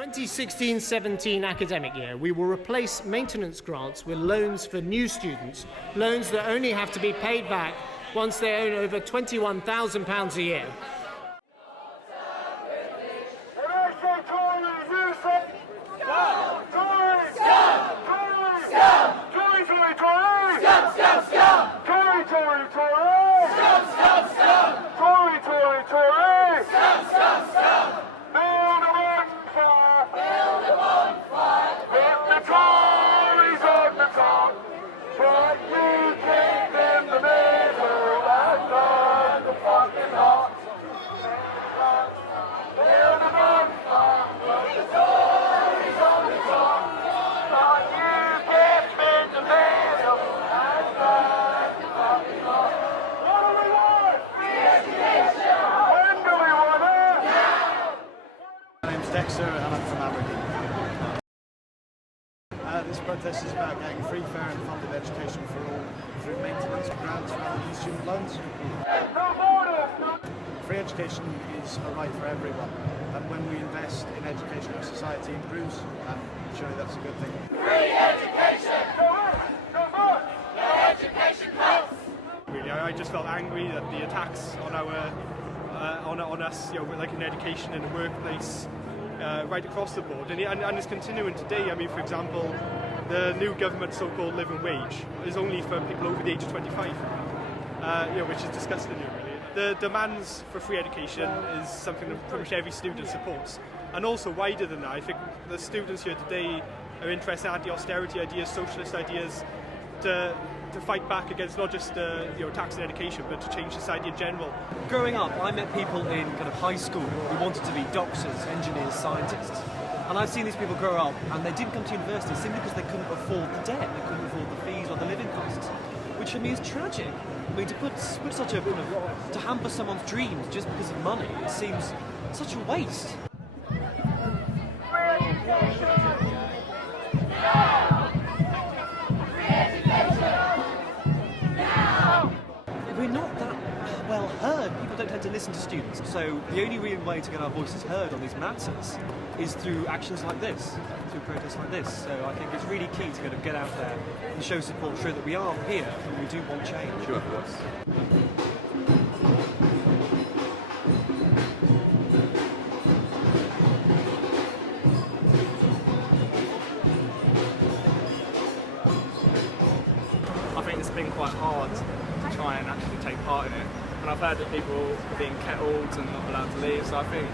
2016-17 academic year, we will replace maintenance grants with loans for new students, loans that only have to be paid back once they earn over £21,000 a year. And I'm from Aberdeen. This protest is about getting free, fair and funded education for all through maintenance grants rather than student loans. Free education is a right for everyone, and when we invest in education, our society improves, and surely that's a good thing. Free education! No education counts! Really, I just felt angry that the attacks on our on us, like in education and the workplace, right across the board, and it's continuing today. I mean, for example, the new government so-called living wage is only for people over the age of 25, which is disgusting, really. The demands for free education is something that pretty much every student supports, and also wider than that, I think the students here today are interested in anti-austerity ideas, socialist ideas, to fight back against not just tax and education, but to change society in general. Growing up, I met people in kind of high school who wanted to be doctors, engineers, scientists. And I've seen these people grow up and they didn't come to university simply because they couldn't afford the debt, they couldn't afford the fees or the living costs, which for me is tragic. I mean, to put such a to hamper someone's dreams just because of money, it seems such a waste. We're not that well heard. People don't tend to listen to students. So the only real way to get our voices heard on these matters is through actions like this, through protests like this. So I think it's really key to kind of get out there and show support, show that we are here and we do want change. Sure, of course. I think it's been quite hard to try and actually take part in it, and I've heard that people are being kettled and not allowed to leave, so I think,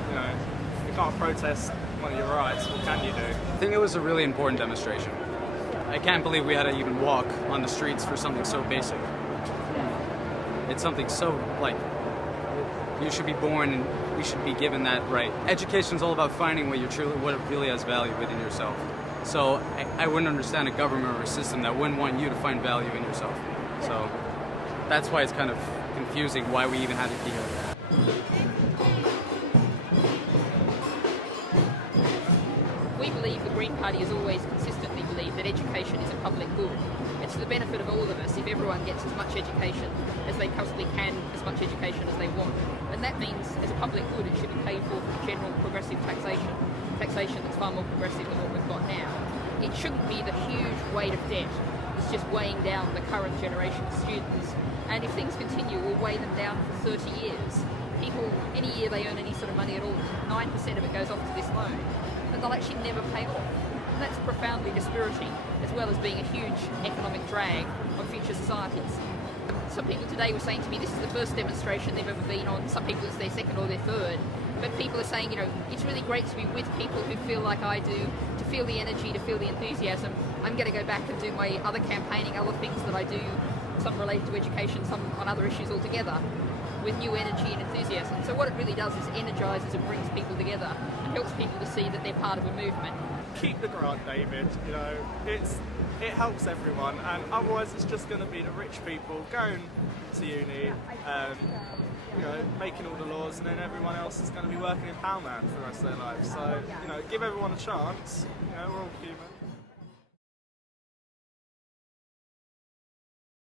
you can't protest one of your rights. What can you do? I think it was a really important demonstration. I can't believe we had to even walk on the streets for something so basic. It's something so, you should be born and we should be given that right. Education is all about finding what really has value within yourself. So I wouldn't understand a government or a system that wouldn't want you to find value in yourself. So that's why it's kind of confusing why we even had to be here. We believe, the Green Party has always consistently believed, that education is a public good. It's for the benefit of all of us if everyone gets as much education as they possibly can, as much education as they want. And that means, as a public good, it should be paid for general progressive taxation that's far more progressive than what we've got now. It shouldn't be the huge weight of debt that's just weighing down the current generation of students. And if things continue, we'll weigh them down for 30 years. People, any year they earn any sort of money at all, 9% of it goes off to this loan, and they'll actually never pay off. And that's profoundly dispiriting, as well as being a huge economic drag on future societies. Some people today were saying to me this is the first demonstration they've ever been on. Some people it's their second or their third. But people are saying, it's really great to be with people who feel like I do, to feel the energy, to feel the enthusiasm. I'm going to go back and do my other campaigning, other things that I do, some related to education, some on other issues altogether, with new energy and enthusiasm. So what it really does is energises and brings people together and helps people to see that they're part of a movement. Keep the grant, David. It helps everyone, and otherwise it's just going to be the rich people going to uni, making all the laws, and then everyone else is going to be working in Poundland for the rest of their lives. So, give everyone a chance. We're all human.